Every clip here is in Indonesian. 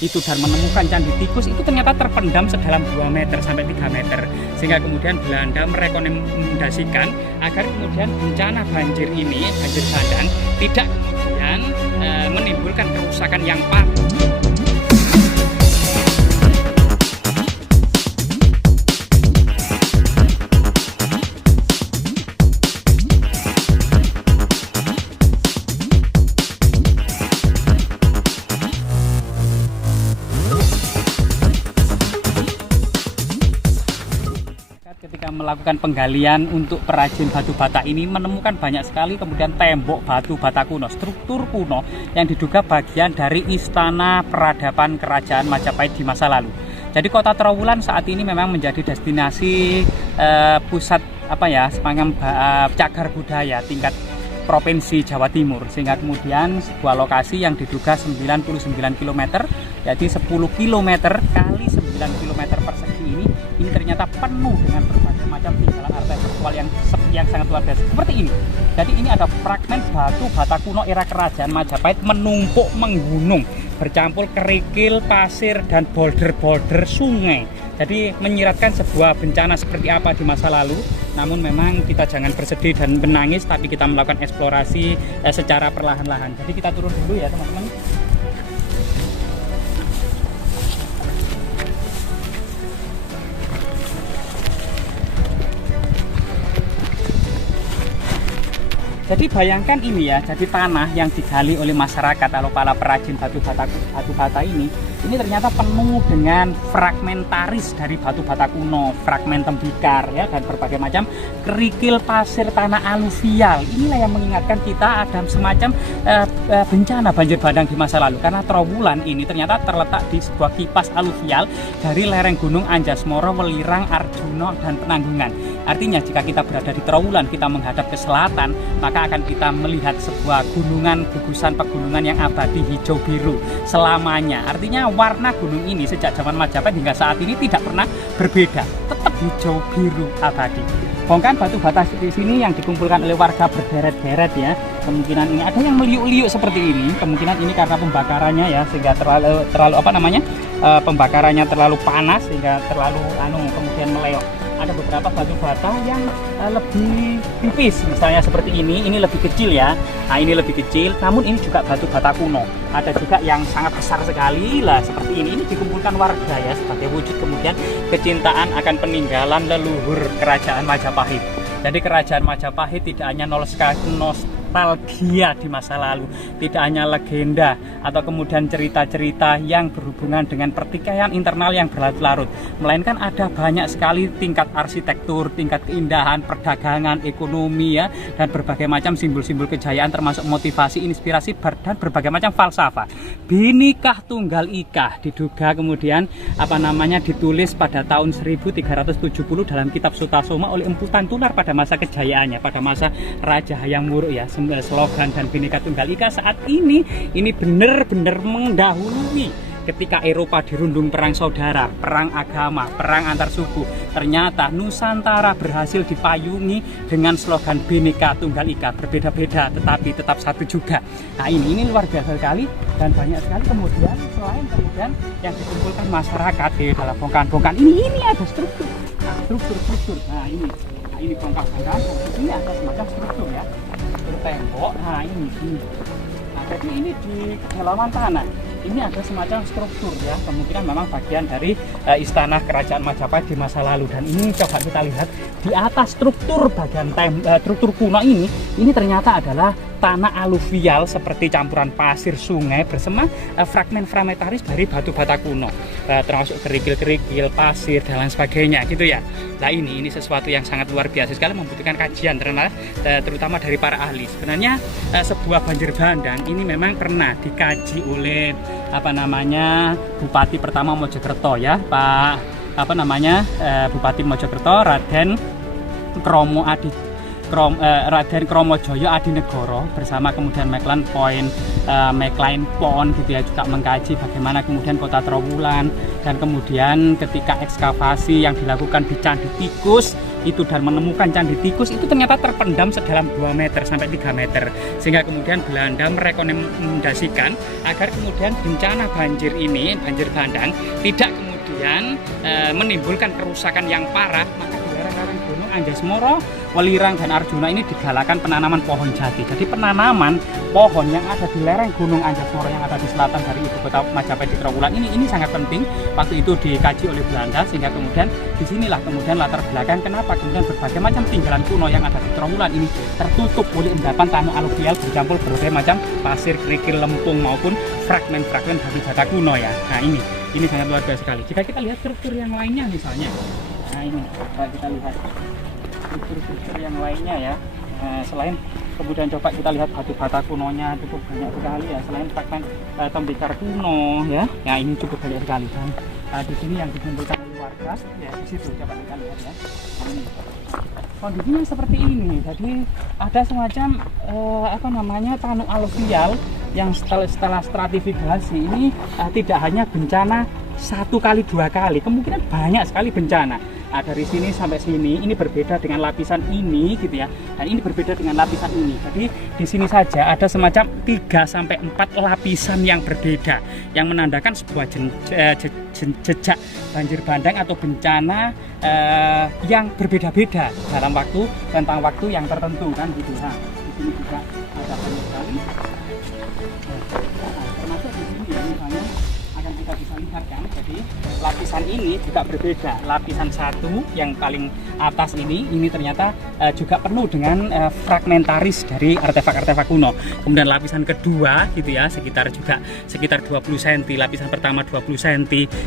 itu dan menemukan Candi Tikus itu ternyata terpendam sedalam 2 meter sampai 3 meter, sehingga kemudian Belanda merekomendasikan agar kemudian bencana banjir ini, banjir bandang, tidak kemudian menimbulkan kerusakan yang parah. Ketika melakukan penggalian untuk perajin batu bata ini menemukan banyak sekali kemudian tembok batu bata kuno, struktur kuno yang diduga bagian dari istana peradaban kerajaan Majapahit di masa lalu. Jadi kota Trowulan saat ini memang menjadi destinasi pusat semacam cagar budaya tingkat provinsi Jawa Timur, sehingga kemudian sebuah lokasi yang diduga 99 km, jadi 10 km kali 9 km persegi ini ternyata penuh dengan berbagai macam tinggalan artefaktual yang sangat luar biasa seperti ini. Jadi ini ada fragmen batu bata kuno era kerajaan Majapahit menumpuk menggunung, bercampur kerikil, pasir, dan boulder-boulder sungai. Jadi menyiratkan sebuah bencana seperti apa di masa lalu. Namun memang kita jangan bersedih dan menangis, tapi kita melakukan eksplorasi secara perlahan-lahan. Jadi kita turun dulu ya teman-teman. Jadi bayangkan ini ya, jadi tanah yang digali oleh masyarakat atau para perajin batu bata ini ternyata penuh dengan fragmentaris dari batu bata kuno, fragmen tembikar ya, dan berbagai macam kerikil pasir tanah aluvial. Inilah yang mengingatkan kita ada semacam bencana banjir bandang di masa lalu, karena Trowulan ini ternyata terletak di sebuah kipas aluvial dari lereng Gunung Anjasmara, Welirang, Arjuna, dan Penanggungan. Artinya jika kita berada di Trowulan, kita menghadap ke selatan, maka akan kita melihat sebuah gunungan, gugusan pegunungan yang abadi hijau biru selamanya. Artinya warna gunung ini sejak zaman Majapahit hingga saat ini tidak pernah berbeda, tetap hijau biru abadi. Bongkahan batu bata di sini yang dikumpulkan oleh warga berderet-deret ya. Kemungkinan ini ada yang meliuk-liuk seperti ini. Kemungkinan ini karena pembakarannya ya, sehingga terlalu pembakarannya terlalu panas sehingga terlalu kemudian meleok. Ada beberapa batu bata yang lebih tipis, misalnya seperti ini lebih kecil ya. Nah ini lebih kecil, namun ini juga batu bata kuno. Ada juga yang sangat besar sekali lah seperti ini dikumpulkan warga ya, sebagai wujud kemudian kecintaan akan peninggalan leluhur kerajaan Majapahit. Jadi kerajaan Majapahit tidak hanya nostalgia di masa lalu, tidak hanya legenda atau kemudian cerita-cerita yang berhubungan dengan pertikaian internal yang berlarut-larut, melainkan ada banyak sekali tingkat arsitektur, tingkat keindahan, perdagangan, ekonomi ya, dan berbagai macam simbol-simbol kejayaan termasuk motivasi, inspirasi, dan berbagai macam falsafah. Bhinneka Tunggal Ika diduga kemudian ditulis pada tahun 1370 dalam kitab Sutasoma oleh Empu Tantular pada masa kejayaannya, pada masa Raja Hayam Wuruk ya. Slogan dan Bhinneka Tunggal Ika saat ini benar-benar mendahului ketika Eropa dirundung perang saudara, perang agama, perang antar suku. Ternyata Nusantara berhasil dipayungi dengan slogan Bhinneka Tunggal Ika, berbeda-beda tetapi tetap satu juga. Nah ini luar biasa sekali, dan banyak sekali kemudian selain kemudian yang dikumpulkan masyarakat di dalam bongkahan-bongkahan ini ada struktur. Nah, struktur. Nah ini bongkahan-bongkahan, ini ada semacam struktur ya. Tembok, nah ini. Nah jadi ini di kedalaman tanah ini ada semacam struktur ya, kemungkinan memang bagian dari istana kerajaan Majapahit di masa lalu. Dan ini coba kita lihat di atas struktur bagian struktur kuno ini ternyata adalah tanah aluvial seperti campuran pasir, sungai bersama fragmen fragmentaris dari batu bata kuno, termasuk kerikil-kerikil, pasir dan lain sebagainya gitu ya. Nah ini sesuatu yang sangat luar biasa sekali, membutuhkan kajian terutama dari para ahli. Sebenarnya sebuah banjir bandang ini memang pernah dikaji oleh Bupati pertama Mojokerto ya, Bupati Mojokerto Raden Kromojoyo Adinegoro bersama kemudian Maclean Point gitu ya, juga mengkaji bagaimana kemudian kota Trowulan, dan kemudian ketika ekskavasi yang dilakukan di Candi Tikus itu dan menemukan Candi Tikus itu ternyata terpendam sedalam 2 meter sampai 3 meter, sehingga kemudian Belanda merekomendasikan agar kemudian bencana banjir ini, banjir bandang, tidak kemudian menimbulkan kerusakan yang parah. Maka di lereng-lereng Gunung Anjasmara, Welirang dan Arjuna ini digalakan penanaman pohon jati. Jadi penanaman pohon yang ada di lereng Gunung Anjasmara yang ada di selatan dari ibu kota Majapahit di Trawulan ini sangat penting. Waktu itu dikaji oleh Belanda, sehingga kemudian disinilah kemudian latar belakang kenapa kemudian berbagai macam tinggalan kuno yang ada di Trawulan ini tertutup oleh endapan tanah aluvial bercampur berbagai macam pasir, kerikil, lempung maupun fragmen-fragmen batu bata kuno ya. Nah ini sangat luar biasa sekali. Jika kita lihat struktur yang lainnya misalnya, nah ini coba kita lihat struktur yang lainnya ya. Selain kemudian coba kita lihat batu bata kunonya cukup banyak sekali ya, selain fragmen tembikar kuno ya. Nah ini cukup banyak sekali dan di sini yang dikumpulkan oleh warga ya, di situ coba kita lihat ya. Nah, ini kondisinya seperti ini. Jadi ada semacam tanah aluvial yang setelah stratifikasi ini tidak hanya bencana 1 kali 2 kali, kemungkinan banyak sekali bencana. Nah, dari sini sampai sini ini berbeda dengan lapisan ini gitu ya, dan ini berbeda dengan lapisan ini. Jadi di sini saja ada semacam 3 sampai 4 lapisan yang berbeda yang menandakan sebuah jejak banjir bandang atau bencana yang berbeda-beda dalam rentang waktu yang tertentu kan gitu. Nah, di sini juga ada banyak sekali. Termasuk di sini ya, misalnya akan kita bisa lihat kan, jadi lapisan ini juga berbeda. Lapisan 1 yang paling atas ini ternyata juga penuh dengan fragmentaris dari artefak-artefak kuno. Kemudian lapisan kedua gitu ya, sekitar 20 cm, lapisan pertama 20 cm.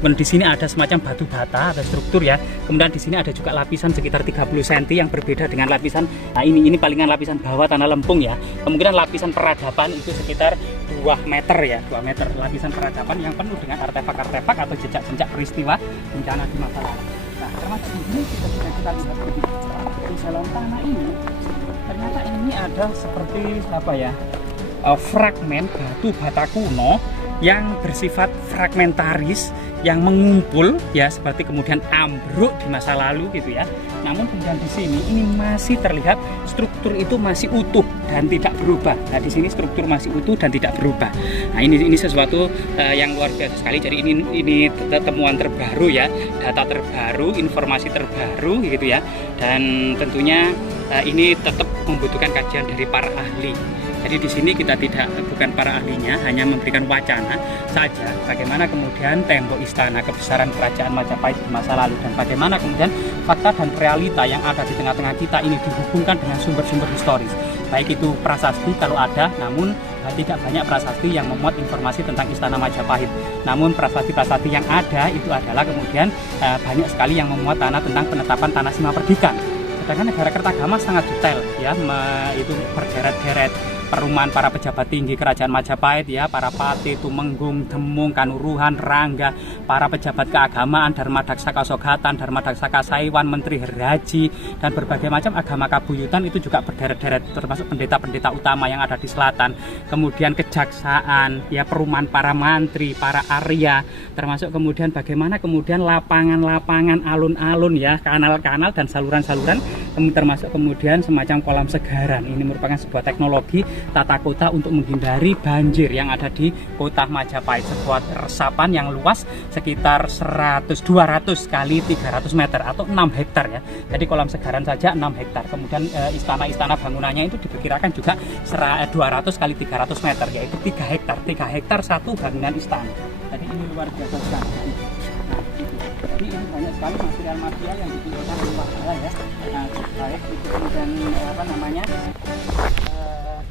Kemudian di sini ada semacam batu bata, ada struktur ya. Kemudian di sini ada juga lapisan sekitar 30 cm yang berbeda dengan lapisan. Nah, ini palingan lapisan bawah tanah lempung ya. Kemungkinan lapisan peradaban itu sekitar 2 meter ya, 2 meter lapisan peradaban yang penuh dengan artefak-artefak atau jejak-jejak peristiwa bencana di masa lalu. Nah, termasuk di sini kita lihat di dalam tanah ini ternyata ini ada seperti fragmen batu bata kuno yang bersifat fragmentaris yang mengumpul ya, seperti kemudian ambruk di masa lalu gitu ya. Namun kemudian di sini ini masih terlihat struktur itu masih utuh dan tidak berubah. Nah, di sini struktur masih utuh dan tidak berubah. Nah, ini sesuatu yang luar biasa sekali. Jadi ini temuan terbaru ya, data terbaru, informasi terbaru gitu ya. Dan tentunya ini tetap membutuhkan kajian dari para ahli. Jadi di sini kita bukan para ahlinya, hanya memberikan wacana saja bagaimana kemudian tembok istana kebesaran kerajaan Majapahit di masa lalu dan bagaimana kemudian fakta dan realita yang ada di tengah-tengah kita ini dihubungkan dengan sumber-sumber historis. Baik itu prasasti kalau ada, namun tidak banyak prasasti yang memuat informasi tentang istana Majapahit. Namun prasasti-prasasti yang ada itu adalah kemudian banyak sekali yang memuat tentang penetapan Tanah Sima Perdikan. Sedangkan negara Kertagama sangat detail ya, itu berderet-deret perumahan para pejabat tinggi kerajaan Majapahit ya, para pati, tumenggung, demung, kanuruhan, rangga, para pejabat keagamaan, Dharmadaksa Kasogatan, Dharmadaksa Kasaiwan, Menteri Heraji, dan berbagai macam agama kabuyutan itu juga berderet-deret, termasuk pendeta-pendeta utama yang ada di selatan. Kemudian kejaksaan ya, perumahan para mantri, para arya, termasuk kemudian bagaimana kemudian lapangan-lapangan, alun-alun ya, kanal-kanal dan saluran-saluran, termasuk kemudian semacam kolam segaran. Ini merupakan sebuah teknologi tata kota untuk menghindari banjir yang ada di kota Majapahit. Sebuah resapan yang luas sekitar 200 kali 300 meter atau 6 hektar ya. Jadi kolam segaran saja 6 hektar. Kemudian istana-istana bangunannya itu diperkirakan juga 200 kali 300 meter, yaitu 3 hektar. 3 hektar satu bangunan istana. Jadi ini luar biasa sekali. Nah, jadi ini banyak sekali material-material yang dikumpulkan di luar ya. Nah, baik itu kemudian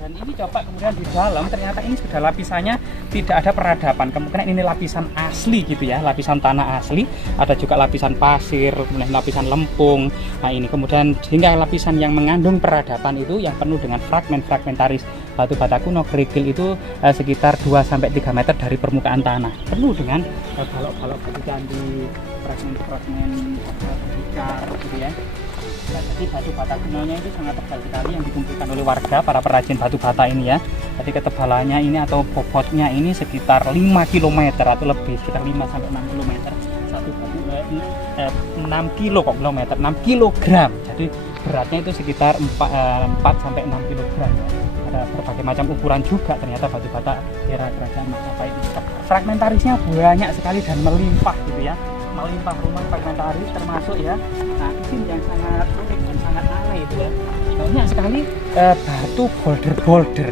dan ini coba kemudian di dalam ternyata ini sudah lapisannya tidak ada peradaban. Kemungkinan ini lapisan asli gitu ya, lapisan tanah asli. Ada juga lapisan pasir, kemudian lapisan lempung. Nah, ini kemudian sehingga lapisan yang mengandung peradaban itu yang penuh dengan fragmentaris batu bata kuno, kerikil itu sekitar 2-3 meter dari permukaan tanah. Penuh dengan balok-balok candi, fragmen-fragmen tembikar gitu ya. Jadi batu bata kunonya itu sangat tebal sekali yang dikumpulkan oleh warga, para perajin batu bata ini ya. Jadi ketebalannya ini atau bobotnya ini sekitar 5 km atau lebih, sekitar 5-6 km. satu batu 6 kilometer 6 kilogram. Jadi beratnya itu sekitar 4 sampai 6 kilogram ya. Ada berbagai macam ukuran juga ternyata batu bata era kerajaan Majapahit ini. Fragmentarisnya banyak sekali dan melimpah gitu ya, melimpah rumah fragmentaris termasuk ya. Nah ini yang sangat unik dan sangat aneh itu ya, banyak sekali batu boulder-boulder.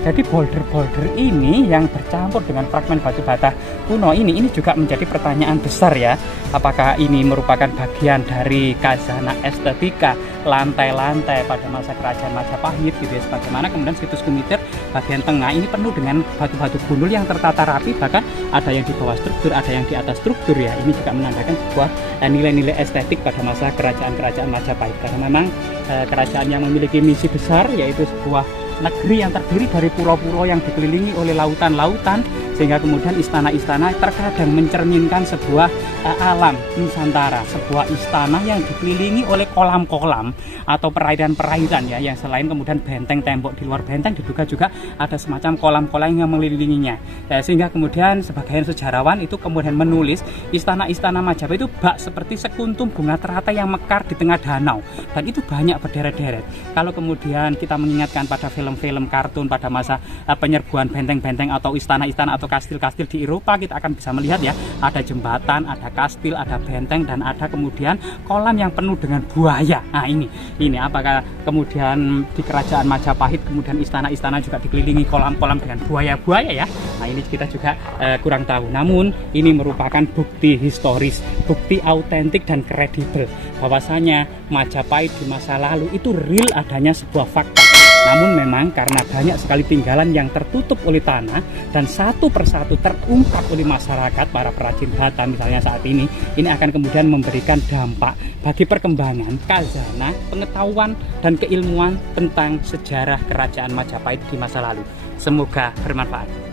Jadi boulder-boulder ini yang bercampur dengan fragmen batu bata kuno ini juga menjadi pertanyaan besar ya. Apakah ini merupakan bagian dari khazanah estetika lantai-lantai pada masa kerajaan Majapahit gitu ya. Sebagaimana kemudian situs Kumiter bagian tengah ini penuh dengan batu-batu gundul yang tertata rapi, bahkan ada yang di bawah struktur, ada yang di atas struktur ya. Ini juga menandakan sebuah nilai-nilai estetik pada masa kerajaan-kerajaan Majapahit. Karena memang kerajaan yang memiliki misi besar, yaitu sebuah negeri yang terdiri dari pulau-pulau yang dikelilingi oleh lautan-lautan, sehingga kemudian istana-istana terkadang mencerminkan sebuah alam Nusantara, sebuah istana yang dikelilingi oleh kolam-kolam atau perairan-perairan ya, yang selain kemudian benteng tembok di luar benteng diduga juga ada semacam kolam-kolam yang mengelilinginya. Sehingga kemudian sebagian sejarawan itu kemudian menulis istana-istana Majapahit itu bak seperti sekuntum bunga teratai yang mekar di tengah danau, dan itu banyak berderet-deret. Kalau kemudian kita mengingatkan pada film-film kartun pada masa penyerbuan benteng-benteng atau istana-istana atau kastil-kastil di Eropa, kita akan bisa melihat ya, ada jembatan, ada kastil, ada benteng, dan ada kemudian kolam yang penuh dengan buaya. Nah ini apakah kemudian di kerajaan Majapahit kemudian istana-istana juga dikelilingi kolam-kolam dengan buaya-buaya ya? Nah ini kita juga kurang tahu. Namun ini merupakan bukti historis, bukti autentik dan kredibel bahwasanya Majapahit di masa lalu itu real adanya sebuah fakta. Namun memang karena banyak sekali tinggalan yang tertutup oleh tanah dan satu persatu terungkap oleh masyarakat, para perajin bata misalnya saat ini akan kemudian memberikan dampak bagi perkembangan khazanah, pengetahuan dan keilmuan tentang sejarah kerajaan Majapahit di masa lalu. Semoga bermanfaat.